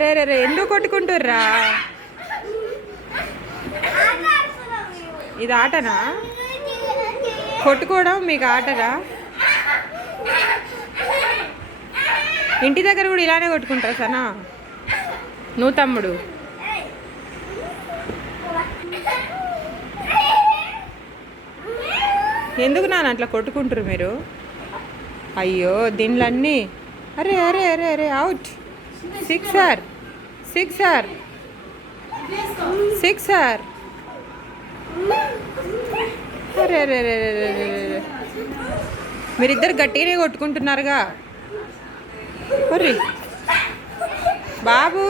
అరే అరే అరే ఎందుకు కొట్టుకుంటుర్రా? ఇది ఆటనా? కొట్టుకోవడం మీకు ఆటరా ఇంటి దగ్గర కూడా ఇలానే కొట్టుకుంటారు సనా? నువ్వు తమ్ముడు? ఎందుకు నాన్న అట్లా కొట్టుకుంటారు మీరు? అయ్యో దీనిలో అన్నీ అరే అరే అరే అరే అవుట్ సిక్సర్ సిక్సర్ సిక్సర్ అరే అరే అరే. మీరిద్దరు గట్టిగానే కొట్టుకుంటున్నారుగా. ఒర్రి. బాబు.